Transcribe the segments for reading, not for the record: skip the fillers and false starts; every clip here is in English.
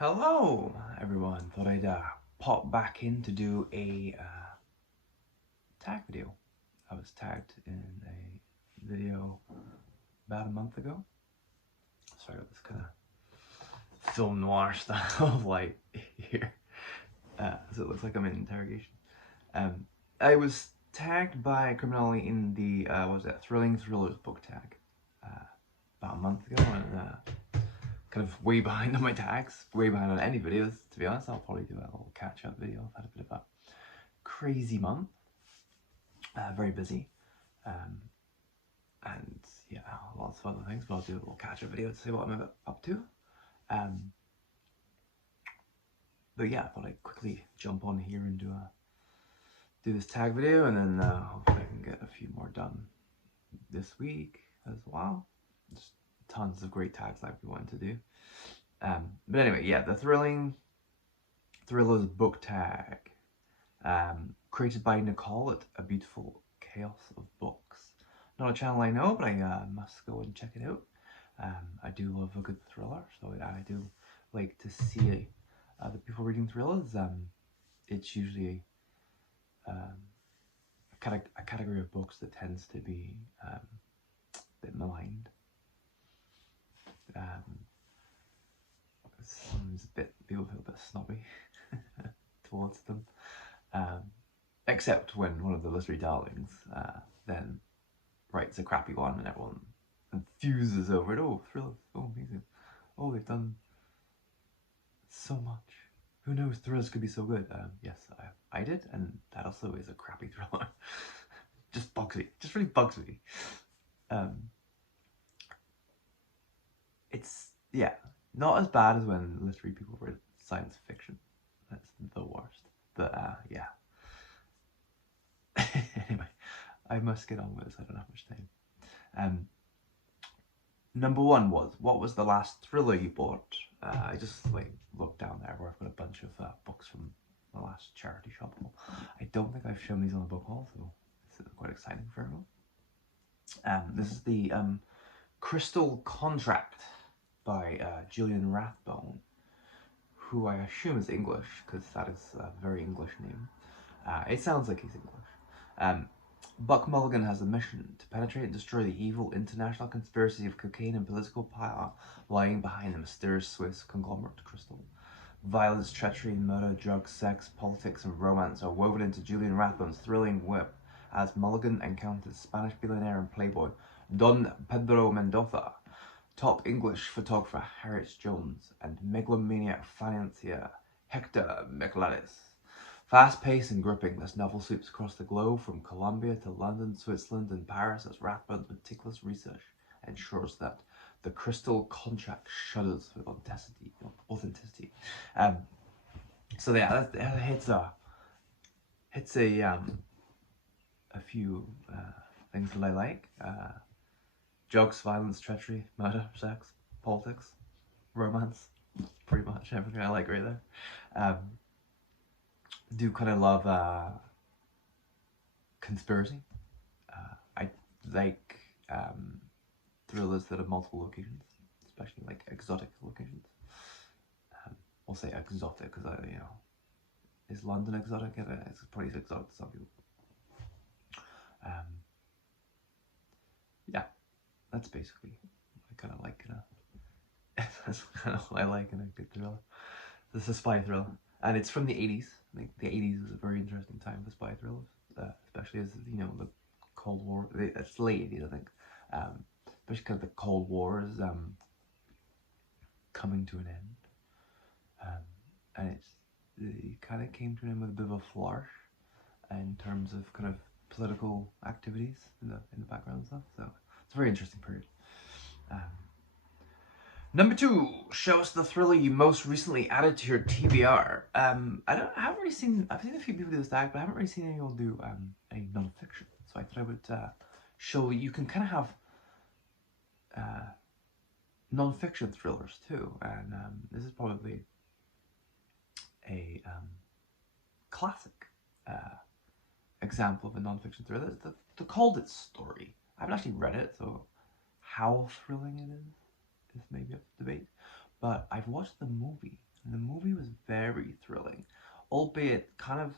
Hello, everyone. Thought I'd pop back in to do a tag video. I was tagged in a video about a month ago. So I got this kind of film noir style of light here. So it looks like I'm in interrogation. I was tagged by Criminally in the, Thrilling Thrillers book tag about a month ago, and kind of way behind on my tags, way behind on any videos, to be honest. I'll probably do a little catch-up video. I've had a bit of a crazy month, very busy, and yeah, lots of other things, but I'll do a little catch-up video to see what I'm up to. But yeah, I thought I'd quickly jump on here and do this tag video, and then hopefully I can get a few more done this week as well. Just tons of great tags like we wanted to do. But anyway, yeah, the Thrilling Thrillers book tag, created by Nicole at A Beautiful Chaos of Books. Not a channel I know, but I must go and check it out. I do love a good thriller, so I do like to see the people reading thrillers. It's usually a category of books that tends to be a bit maligned. Sometimes people feel a bit snobby towards them. Except when one of the literary darlings then writes a crappy one and everyone enthuses over it. Oh, thrillers, oh, amazing. Oh, they've done so much. Who knows, thrillers could be so good. Yes, I did, and that also is a crappy thriller. Just bugs me, just really bugs me. It's, yeah, not as bad as when literary people read science fiction. That's the worst. But yeah. Anyway, I must get on with this. I don't have much time. Number one was, what was the last thriller you bought? I just looked down there where I've got a bunch of books from the last charity shop haul. I don't think I've shown these on the book haul, so this is quite exciting for everyone. This is the Crystal Contract by Julian Rathbone, who I assume is English, because that is a very English name. It sounds like he's English. Buck Mulligan has a mission to penetrate and destroy the evil international conspiracy of cocaine and political power lying behind the mysterious Swiss conglomerate Crystal. Violence, treachery, murder, drugs, sex, politics, and romance are woven into Julian Rathbone's thrilling web as Mulligan encounters Spanish billionaire and playboy Don Pedro Mendoza, top English photographer Harriet Jones, and megalomaniac financier Hector Meclares. Fast-paced and gripping, this novel sweeps across the globe from Colombia to London, Switzerland, and Paris as Rathbone's meticulous research ensures that the Crystal Contract shudders with authenticity. So yeah, that hits a few things that I like. Drugs, violence, treachery, murder, sex, politics, romance. Pretty much everything I like right there. Do kind of love conspiracy. I like thrillers that have multiple locations, especially like exotic locations. I'll say exotic because is London exotic? It's probably exotic to some people. Yeah, that's basically I kind of like. That's kind of what I like in a good thriller. This is a spy thriller, and it's from the 80s. I think the 80s was a very interesting time for spy thrillers, especially as the Cold War. It's late 80s, I think. Especially because the Cold War is coming to an end, and it kind of came to an end with a bit of a flourish in terms of kind of political activities in the background and stuff. So it's a very interesting period. Number two, show us the thriller you most recently added to your TBR. I've seen a few people do this tag, but I haven't really seen anyone do any non-fiction. So I thought I would show you can kind of have non-fiction thrillers too, and this is probably a classic example of a non-fiction thriller. The Called It story. I haven't actually read it, so how thrilling it is maybe up for debate. But I've watched the movie, And the movie was very thrilling, albeit kind of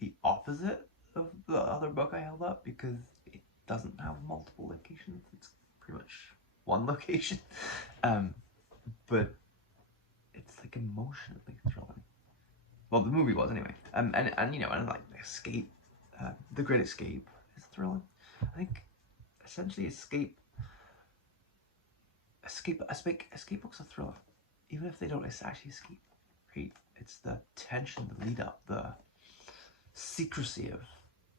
the opposite of the other book I held up, because it doesn't have multiple locations. It's pretty much one location. But it's like emotionally thrilling. Well, the movie was anyway. And you know, and like Escape, The Great Escape is thrilling. I think essentially escape books are thriller, even if they don't actually escape. Right? It's the tension, the lead up, the secrecy of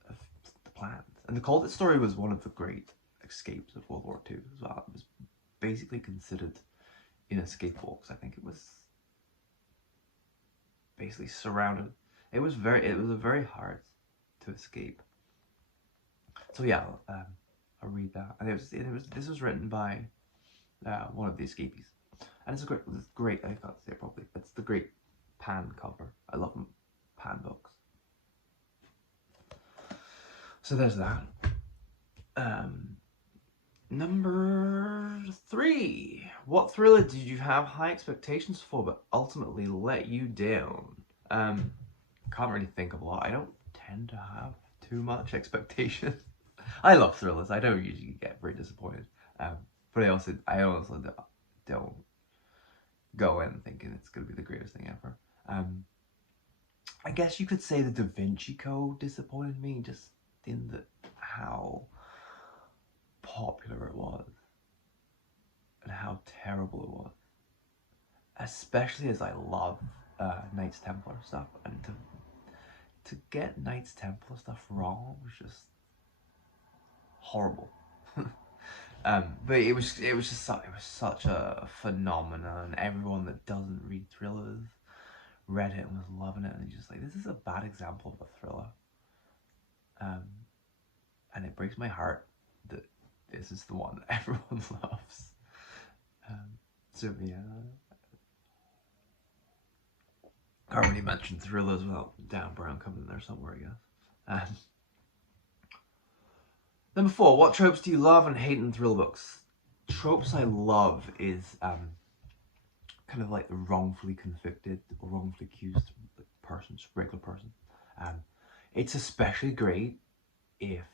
the plans. And the Colditz story was one of the great escapes of World War II as well. It was basically considered in escape walks. I think it was basically surrounded. It was very hard to escape. So yeah, I'll read that. And this was written by one of the escapees, and it's great. I can't say it properly. It's the great Pan cover. I love Pan books. So there's that. Number 3. What thriller did you have high expectations for but ultimately let you down? Can't really think of a lot. I don't tend to have too much expectation. I love thrillers. I don't usually get very disappointed. But I also don't go in thinking it's going to be the greatest thing ever. I guess you could say the Da Vinci Code disappointed me, just in how popular it was and how terrible it was. Especially as I love Knights Templar stuff, and to get Knights Templar stuff wrong was just horrible. But it was such a phenomenon. Everyone that doesn't read thrillers read it and was loving it, and just like, this is a bad example of a thriller. And it breaks my heart that this is the one that everyone loves. So yeah, I already mentioned thrillers. Well, Dan Brown coming in there somewhere, I guess. Number 4, what tropes do you love and hate in thriller books? Tropes I love is kind of like the wrongfully convicted or wrongfully accused person, just regular person. It's especially great if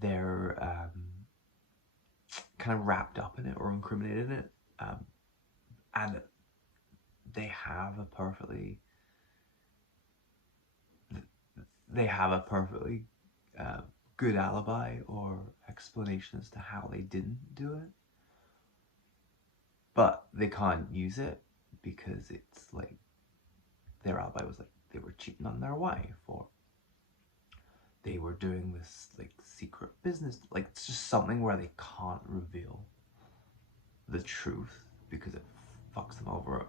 they're kind of wrapped up in it or incriminated in it, and they have a perfectly good alibi or explanation as to how they didn't do it, but they can't use it because it's like their alibi was like they were cheating on their wife, or they were doing this like secret business. Like, it's just something where they can't reveal the truth because it fucks them over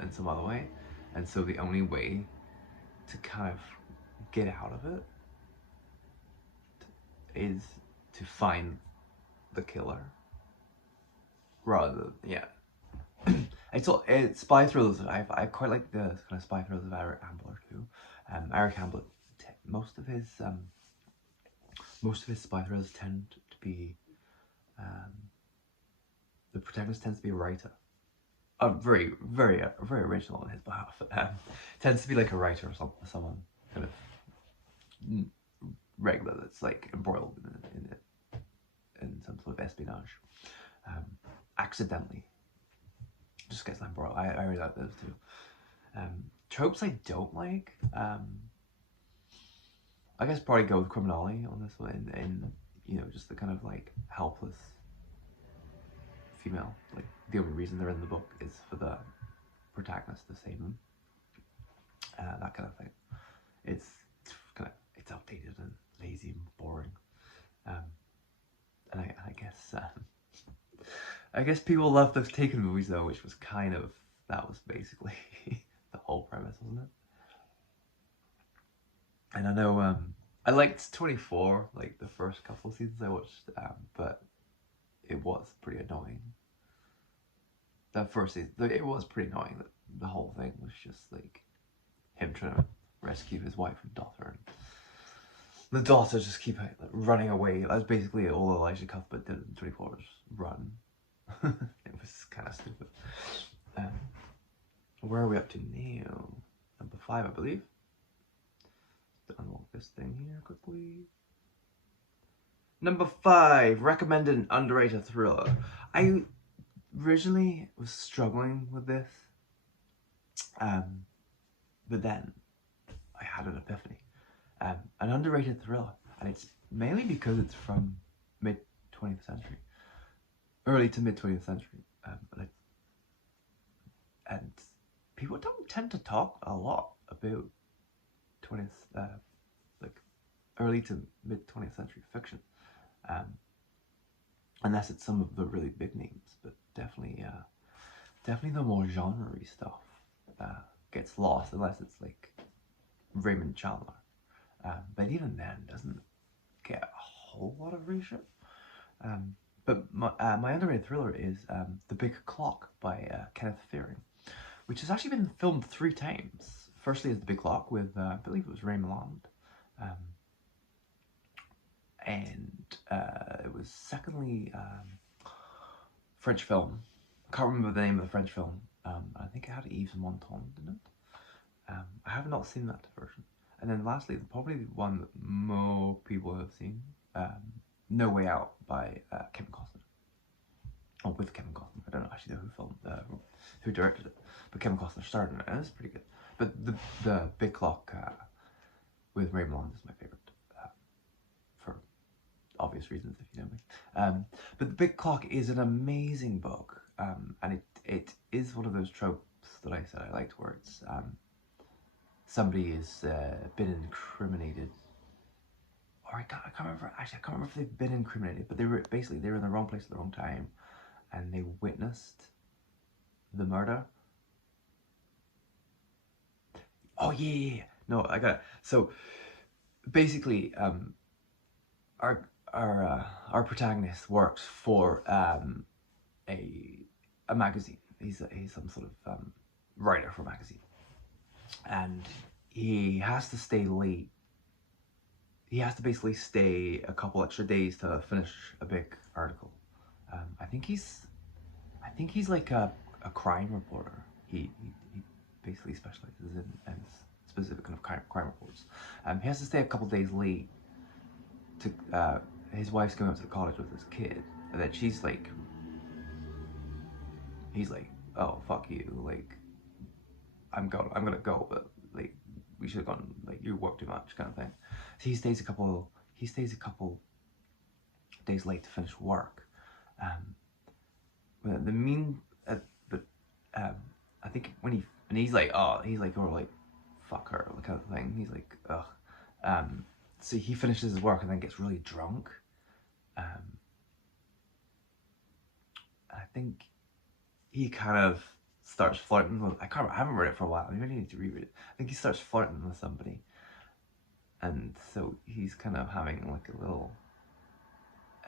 in some other way, and so the only way to kind of get out of it is to find the killer, rather than, it's spy thrillers. I quite like the kind of spy thrillers of Eric Ambler too. Eric Ambler, most of his spy thrillers tend to be the protagonist tends to be a writer. Very original on his behalf. Tends to be like a writer or someone kind of regular that's like embroiled in some sort of espionage, accidentally. Just gets embroiled. I really like those too. Tropes I don't like. I guess probably go with criminology on this one, and you know, just the kind of like helpless female. Like, the only reason they're in the book is for the protagonist to save them. That kind of thing. It's outdated and lazy and boring. And I guess people love those Taken movies though, which was that was basically the whole premise, wasn't it? And I know I liked 24, like the first couple of seasons I watched, but it was pretty annoying. That first season, it was pretty annoying. That the whole thing was just like him trying to rescue his wife and daughter, and the daughter just keep like running away. That's basically all Elijah Cuthbert did in 24 was run. It was kind of stupid. where are we up to now? Number 5, I believe. Let's unlock this thing here quickly. Number 5, recommended and underrated thriller. I originally was struggling with this, but then I had an epiphany. An underrated thriller, and it's mainly because it's from mid 20th century, early to mid 20th century, and people don't tend to talk a lot about 20th, like early to mid 20th century fiction, unless it's some of the really big names. But definitely the more genre-y stuff gets lost unless it's like Raymond Chandler. But even then, doesn't get a whole lot of readership. But my underrated thriller is The Big Clock by Kenneth Fearing, which has actually been filmed 3 times. Firstly as The Big Clock with, I believe it was Ray Milland. And it was secondly French film. I can't remember the name of the French film. I think it had Yves Montand in it. I have not seen that version. And then lastly, probably the one that more people have seen, No Way Out by Kevin Costner. Oh, with Kevin Costner. I don't actually know who directed it, but Kevin Costner starred in it, and it's pretty good. But the Big Clock with Ray Milland is my favorite, for obvious reasons, if you know me. But The Big Clock is an amazing book, and it is one of those tropes that I said I liked, where it's somebody has been incriminated, or I can't remember. Actually, I can't remember if they've been incriminated, but they were in the wrong place at the wrong time, and they witnessed the murder. Oh yeah. No, I got it. So basically, our protagonist works for a magazine. He's some sort of writer for a magazine, and he has to stay late. He has to basically stay a couple extra days to finish a big article. I think he's like a crime reporter. He basically specializes in specific kind of crime reports. He has to stay a couple days late to his wife's going up to the college with his kid, and then he's like, oh fuck you, like I'm gonna go, but like we should have gone, like you work too much, kind of thing. So he stays a couple days late to finish work. But I think he's like, oh like fuck her, kind of thing. He's like, ugh. So he finishes his work and then gets really drunk. I think he kind of starts flirting with, I haven't read it for a while. I really need to reread it. I think he starts flirting with somebody, and so he's kind of having like a little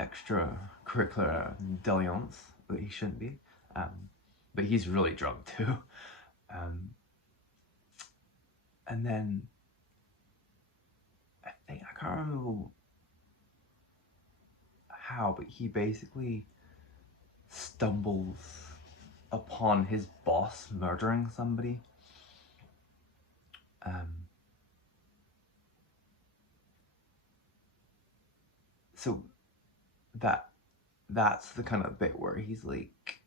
extracurricular dalliance that he shouldn't be. But he's really drunk too. And then I can't remember how, but he basically stumbles upon his boss murdering somebody. So that's the kind of bit where he's like,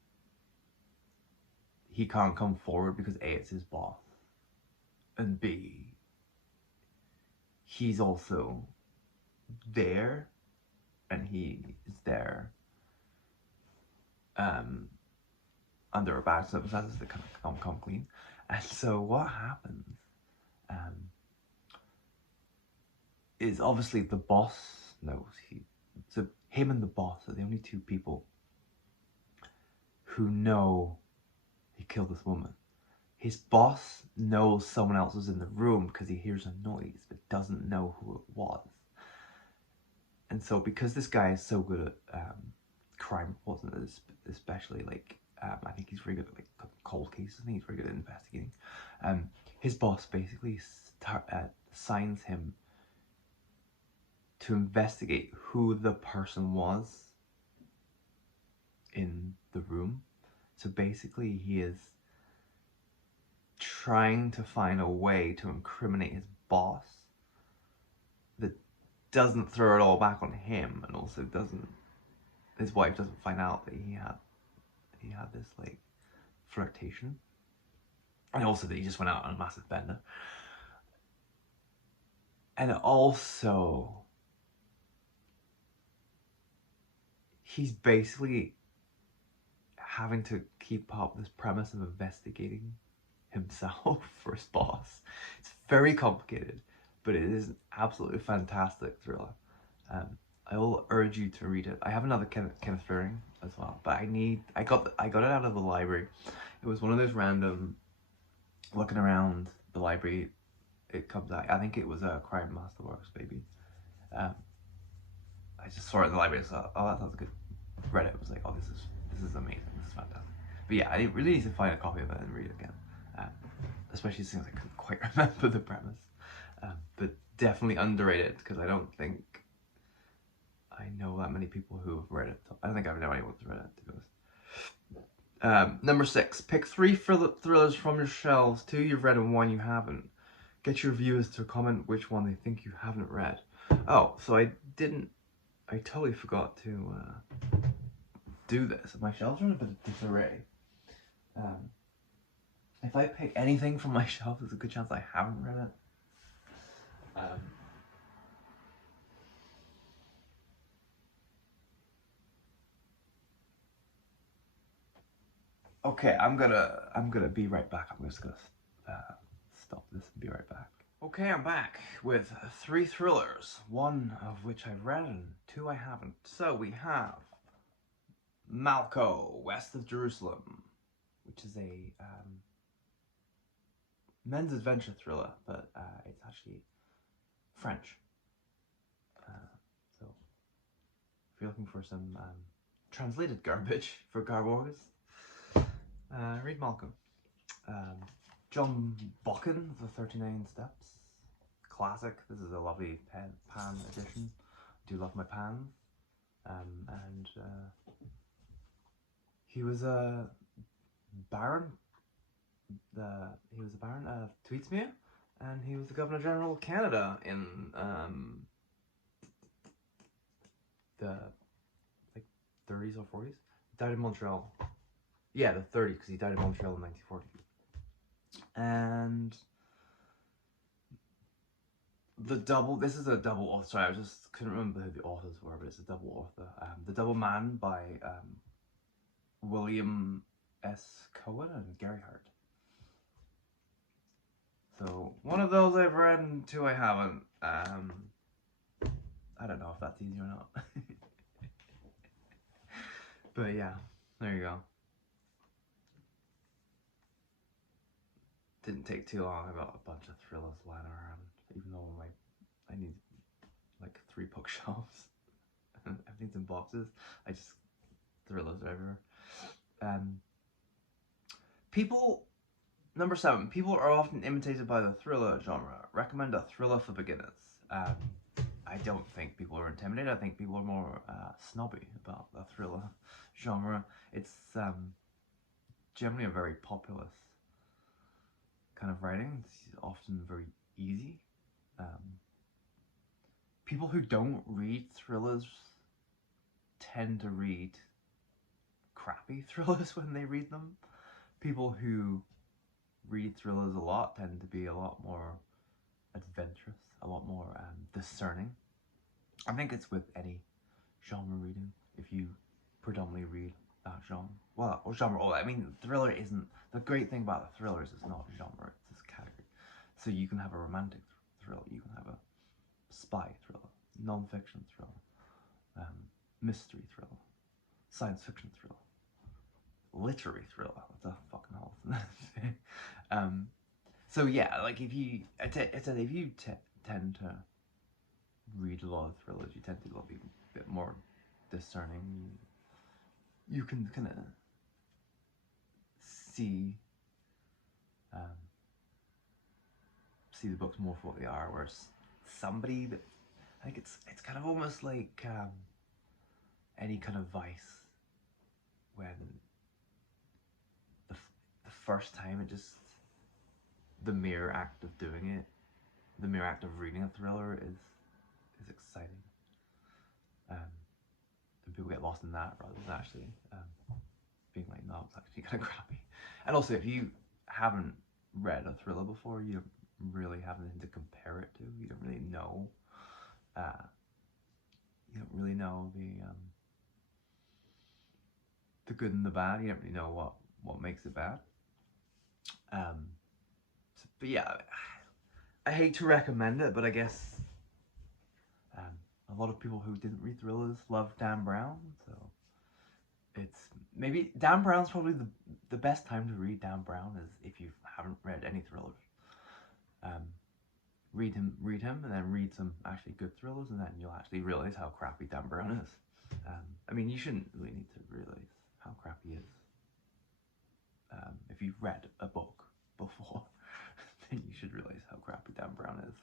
he can't come forward because A, it's his boss, and B, he's also there, and he is there under a bad circumstances that kind of come clean. And so what happens is, obviously the boss knows. So him and the boss are the only 2 people who know he killed this woman. His boss knows someone else was in the room because he hears a noise, but doesn't know who it was. And so because this guy is so good at crime reports, especially like, I think he's very good at like cold cases. I think he's very good at investigating. His boss basically assigns him to investigate who the person was in the room. So basically he is trying to find a way to incriminate his boss that doesn't throw it all back on him, and also doesn't, his wife doesn't find out that he had this like flirtation, and also that he just went out on a massive bender. And also, he's basically having to keep up this premise of investigating himself for his boss. It's very complicated, but it is an absolutely fantastic thriller. I will urge you to read it. I have another Kenneth Fearing as well, but I got it out of the library. It was one of those random looking around the library. It comes out. I think it was a Crime Masterworks, maybe. I just saw it in the library. So oh, that sounds good. Read it. Was like, oh, this is amazing. This is fantastic. But yeah, I really need to find a copy of it and read it again. Especially since I couldn't quite remember the premise. But definitely underrated, because I don't think I know that many people who have read it. I don't think I know anyone who's read it, to be honest. Number 6. Pick 3 thrillers from your shelves. 2 you've read and 1 you haven't. Get your viewers to comment which one they think you haven't read. Oh, so I totally forgot to do this. My shelves are in a bit of disarray. If I pick anything from my shelf, there's a good chance I haven't read it. Okay, I'm gonna be right back. I'm just gonna stop this and be right back. Okay, I'm back with 3 thrillers, 1 of which I've read and 2 I haven't. So we have Malco, West of Jerusalem, which is a men's adventure thriller, but it's actually French. So if you're looking for some translated garbage for Garbors, read Malcolm. John Bocken, The 39 Steps. Classic. This is a lovely pan edition. I do love my pans. And he was a baron. He was a baron of Tweedsmuir, and he was the Governor General of Canada in the like 30s or 40s. He died in Montreal. Yeah, the 30s, because he died in Montreal in 1940. And this is a double author. Sorry, I just couldn't remember who the authors were, but it's a double author. The Double Man by William S. Cohen and Gary Hart. So 1 of those I've read and 2 I haven't. I don't know if that's easy or not. But yeah, there you go. Didn't take too long. I got a bunch of thrillers lying around, even though I need like 3 bookshelves. Everything's in boxes. Thrillers are everywhere. Number 7. People are often imitated by the thriller genre. Recommend a thriller for beginners. I don't think people are intimidated. I think people are more snobby about the thriller genre. It's generally a very populous kind of writing. It's often very easy. People who don't read thrillers tend to read crappy thrillers when they read them. People who read thrillers a lot tend to be a lot more adventurous, a lot more discerning. I think it's with any genre reading. If you predominantly read that genre, or genre. Oh, I mean, thriller isn't the great thing about the thrillers. It's not genre; it's this category. So you can have a romantic thriller, you can have a spy thriller, non-fiction thriller, mystery thriller, science fiction thriller, literary thriller. What the fucking hell? So yeah, like if you tend to read a lot of thrillers, you tend to be a bit more discerning. You can kind of see the books more for what they are, whereas somebody that I think it's kind of almost like any kind of vice, when the first time it just the mere act of doing it, the mere act of reading a thriller is exciting. And people get lost in that rather than actually being like, no, it's actually kind of crappy. And also, if you haven't read a thriller before, you don't really have anything to compare it to. You don't really know. You don't really know the good and the bad. You don't really know what makes it bad. But yeah, I hate to recommend it, but I guess a lot of people who didn't read thrillers love Dan Brown, so it's maybe Dan Brown's probably the best time to read Dan Brown is if you haven't read any thrillers. Read him, and then read some actually good thrillers, and then you'll actually realize how crappy Dan Brown is. I mean, you shouldn't really need to realize how crappy he is. If you've read a book before, then you should realize how crappy Dan Brown is.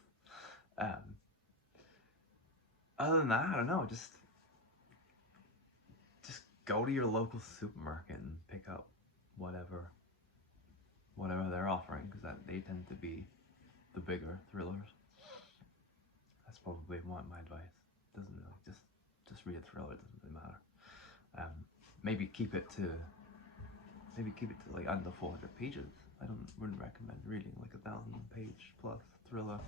Other than that, I don't know, just go to your local supermarket and pick up whatever they're offering, because they tend to be the bigger thrillers. That's probably my advice. Doesn't really, just read a thriller, it doesn't really matter. Maybe keep it to like under 400 pages. Wouldn't recommend reading like 1,000-page plus thriller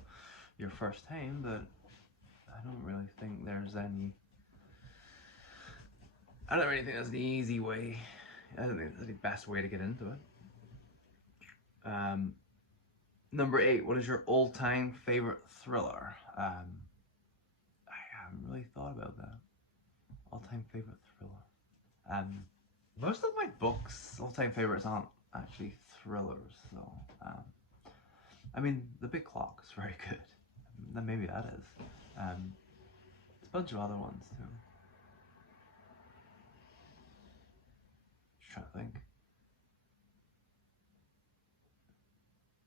your first time, but I don't really think there's any easy way. I don't think there's the best way to get into it. Number 8, what is your all-time favorite thriller? I haven't really thought about that. All-time favorite thriller. Most of my books, all-time favorites, aren't actually thrillers, so I mean, The Big Clock is very good. Then maybe that is. There's a bunch of other ones too. Just trying to think.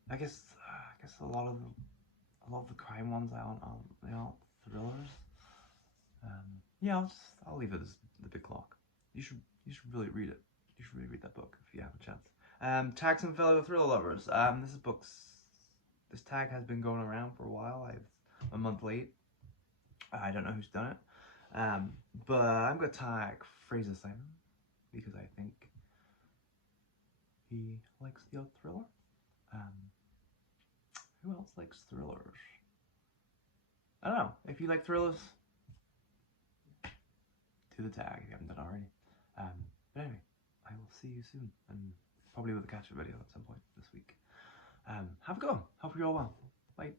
I guess a lot of the crime ones aren't thrillers. Yeah, I'll leave it as The Big Clock. You should really read it. You should really read that book if you have a chance. Tag some fellow thriller lovers. This tag has been going around for a while. I'm a month late. I don't know who's done it. But I'm gonna tag Fraser Simon because I think he likes the odd thriller. Who else likes thrillers? I don't know. If you like thrillers, do the tag if you haven't done it already. But anyway, I will see you soon, and probably with a catch-up video at some point this week. Have a good one. Hope you're all well. Bye.